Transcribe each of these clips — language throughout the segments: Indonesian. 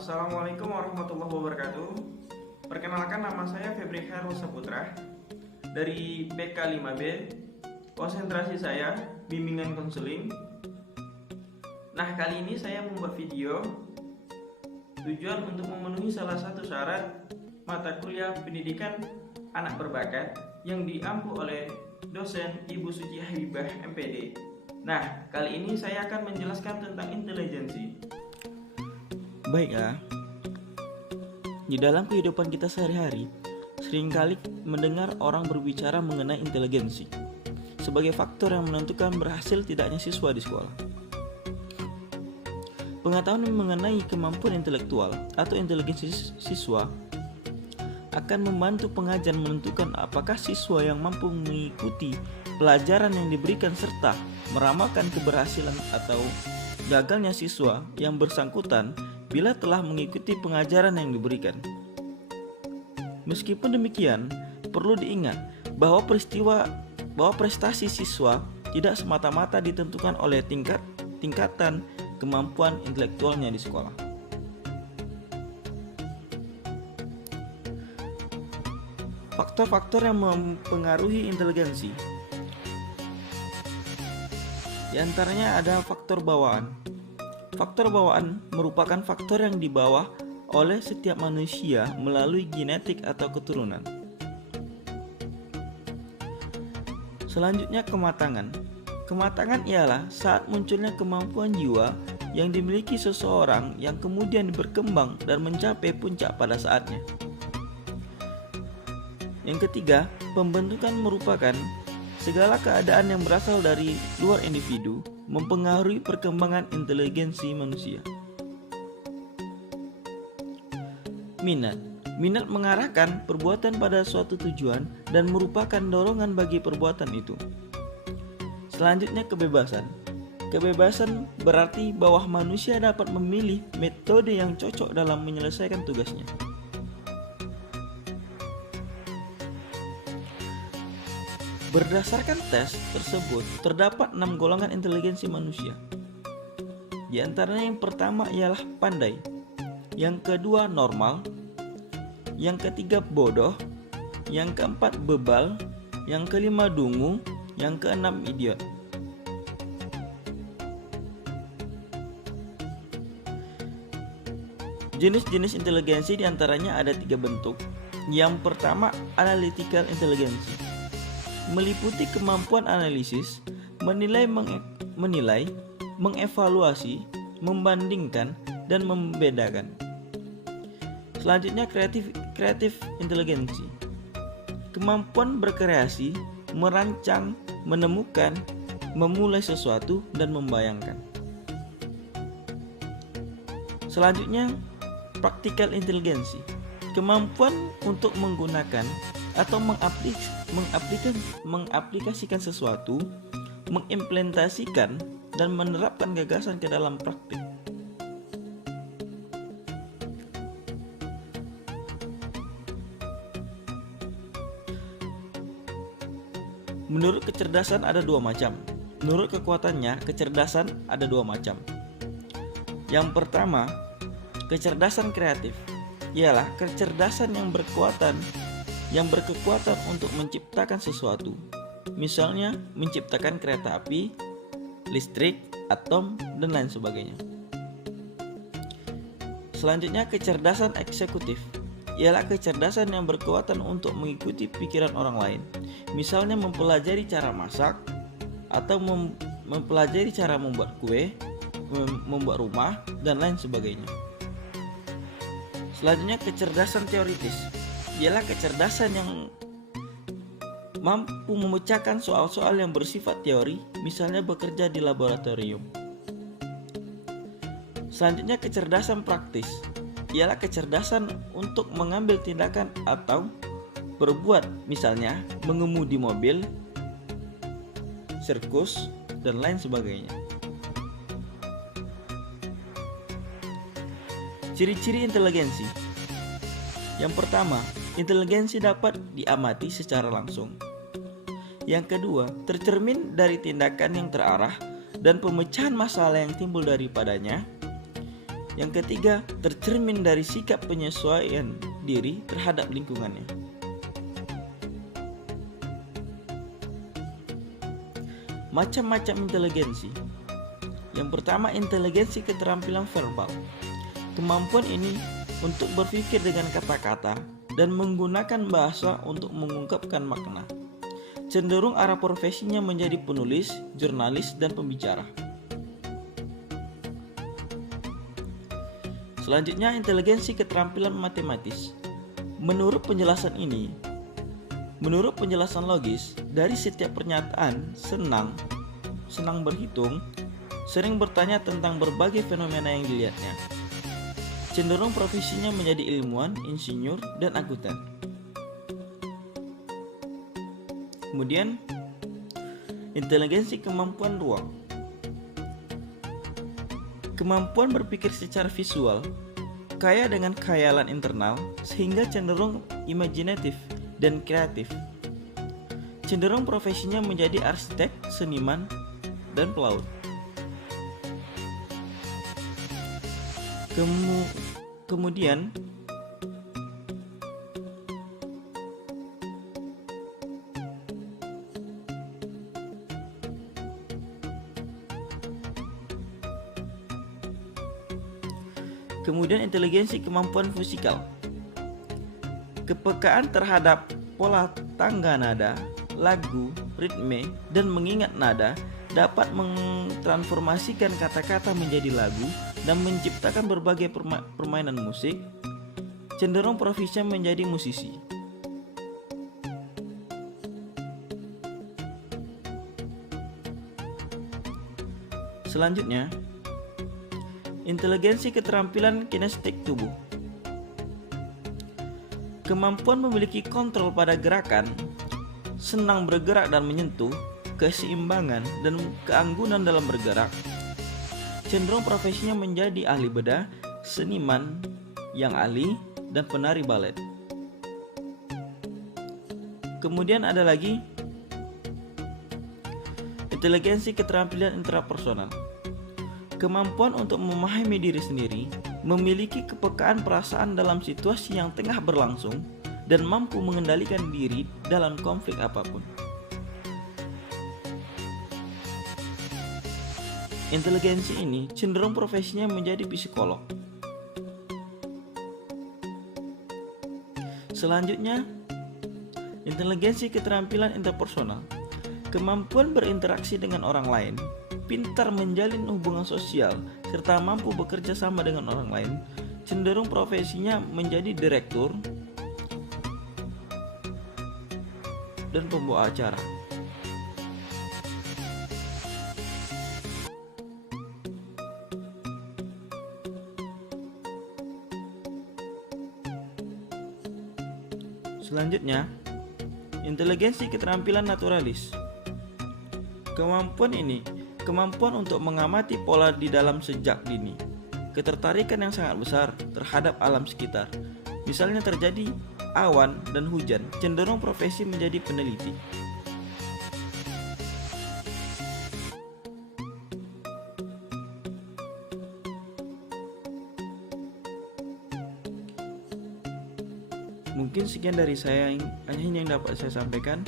Assalamualaikum warahmatullahi wabarakatuh. Perkenalkan, nama saya Febri Khairul Saputra dari PK 5B. Konsentrasi saya bimbingan konseling. Nah, kali ini saya membuat video tujuan untuk memenuhi salah satu syarat mata kuliah pendidikan anak berbakat yang diampu oleh dosen Ibu Suci Habibah MPD. Nah, kali ini saya akan menjelaskan tentang intelijensi. Baiklah, di dalam kehidupan kita sehari-hari, seringkali mendengar orang berbicara mengenai inteligensi sebagai faktor yang menentukan berhasil tidaknya siswa di sekolah. Pengetahuan mengenai kemampuan intelektual atau inteligensi siswa akan membantu pengajar menentukan apakah siswa yang mampu mengikuti pelajaran yang diberikan serta meramalkan keberhasilan atau gagalnya siswa yang bersangkutan bila telah mengikuti pengajaran yang diberikan. Meskipun demikian, perlu diingat bahwa prestasi siswa tidak semata-mata ditentukan oleh tingkatan kemampuan intelektualnya di sekolah. Faktor-faktor yang mempengaruhi inteligensi, di antaranya ada faktor bawaan. Faktor bawaan merupakan faktor yang dibawa oleh setiap manusia melalui genetik atau keturunan. Selanjutnya, kematangan. Kematangan ialah saat munculnya kemampuan jiwa yang dimiliki seseorang yang kemudian berkembang dan mencapai puncak pada saatnya. Yang ketiga, pembentukan merupakan segala keadaan yang berasal dari luar individu mempengaruhi perkembangan inteligensi manusia. Minat mengarahkan perbuatan pada suatu tujuan dan merupakan dorongan bagi perbuatan itu. Selanjutnya, kebebasan. Kebebasan berarti bahwa manusia dapat memilih metode yang cocok dalam menyelesaikan tugasnya. Berdasarkan tes tersebut, terdapat 6 golongan inteligensi manusia. Di antaranya yang pertama ialah pandai, yang kedua normal, yang ketiga bodoh, yang keempat bebal, yang kelima dungu, yang keenam idiot. Jenis-jenis inteligensi diantaranya ada 3 bentuk. Yang pertama, analytical intelligence, meliputi kemampuan analisis, menilai, mengevaluasi, membandingkan, dan membedakan. Selanjutnya, kreatif inteligensi, kemampuan berkreasi, merancang, menemukan, memulai sesuatu, dan membayangkan. Selanjutnya, practical intelligence, kemampuan untuk menggunakan atau mengaplikasikan sesuatu, mengimplementasikan, dan menerapkan gagasan ke dalam praktik. Menurut kecerdasan ada 2 macam. Menurut kekuatannya, kecerdasan ada 2 macam. Yang pertama, kecerdasan kreatif, ialah kecerdasan yang berkekuatan untuk menciptakan sesuatu. Misalnya, menciptakan kereta api, listrik, atom, dan lain sebagainya. Selanjutnya, kecerdasan eksekutif, ialah kecerdasan yang berkekuatan untuk mengikuti pikiran orang lain. Misalnya, mempelajari cara masak, atau mempelajari cara membuat kue, membuat rumah, dan lain sebagainya. Selanjutnya, kecerdasan teoritis, ialah kecerdasan yang mampu memecahkan soal-soal yang bersifat teori, misalnya bekerja di laboratorium. Selanjutnya, kecerdasan praktis, ialah kecerdasan untuk mengambil tindakan atau berbuat, misalnya mengemudi mobil, sirkus, dan lain sebagainya. Ciri-ciri inteligensi. Yang pertama, inteligensi dapat diamati secara langsung. Yang kedua, tercermin dari tindakan yang terarah dan pemecahan masalah yang timbul daripadanya. Yang ketiga, tercermin dari sikap penyesuaian diri terhadap lingkungannya. Macam-macam inteligensi. Yang pertama, inteligensi keterampilan verbal. Kemampuan ini untuk berpikir dengan kata-kata dan menggunakan bahasa untuk mengungkapkan makna. Cenderung arah profesinya menjadi penulis, jurnalis, dan pembicara. Selanjutnya, inteligensi keterampilan matematis. Menurut penjelasan logis, dari setiap pernyataan senang berhitung, sering bertanya tentang berbagai fenomena yang dilihatnya. Cenderung profesinya menjadi ilmuwan, insinyur, dan akuntan. Kemudian, inteligensi kemampuan ruang. Kemampuan berpikir secara visual, kaya dengan khayalan internal, sehingga cenderung imajinatif dan kreatif. Cenderung profesinya menjadi arsitek, seniman, dan pelaut. Kemudian, inteligensi kemampuan musikal. Kepekaan terhadap pola tangga nada, lagu, ritme, dan mengingat nada dapat mentransformasikan kata-kata menjadi lagu dan menciptakan berbagai permainan musik. Cenderung profesinya menjadi musisi. Selanjutnya, inteligensi keterampilan kinestetik tubuh. Kemampuan memiliki kontrol pada gerakan, senang bergerak dan menyentuh, keseimbangan, dan keanggunan dalam bergerak. Cenderung profesinya menjadi ahli bedah, seniman yang ahli, dan penari balet. Kemudian ada lagi inteligensi keterampilan intrapersonal. Kemampuan untuk memahami diri sendiri, memiliki kepekaan perasaan dalam situasi yang tengah berlangsung, dan mampu mengendalikan diri dalam konflik apapun. Inteligensi ini cenderung profesinya menjadi psikolog. Selanjutnya, inteligensi keterampilan interpersonal. Kemampuan berinteraksi dengan orang lain, pintar menjalin hubungan sosial, serta mampu bekerja sama dengan orang lain. Cenderung profesinya menjadi direktur dan pembawa acara. Selanjutnya, inteligensi keterampilan naturalis. Kemampuan untuk mengamati pola di dalam sejak dini. Ketertarikan yang sangat besar terhadap alam sekitar. Misalnya terjadi awan dan hujan, cenderung profesi menjadi peneliti. Mungkin sekian dari saya, hanya yang dapat saya sampaikan.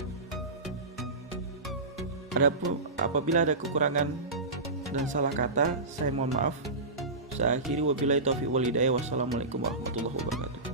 Apabila ada kekurangan dan salah kata, saya mohon maaf. Saya akhiri, wabillahi taufiq wal hidayah. Wassalamualaikum warahmatullahi wabarakatuh.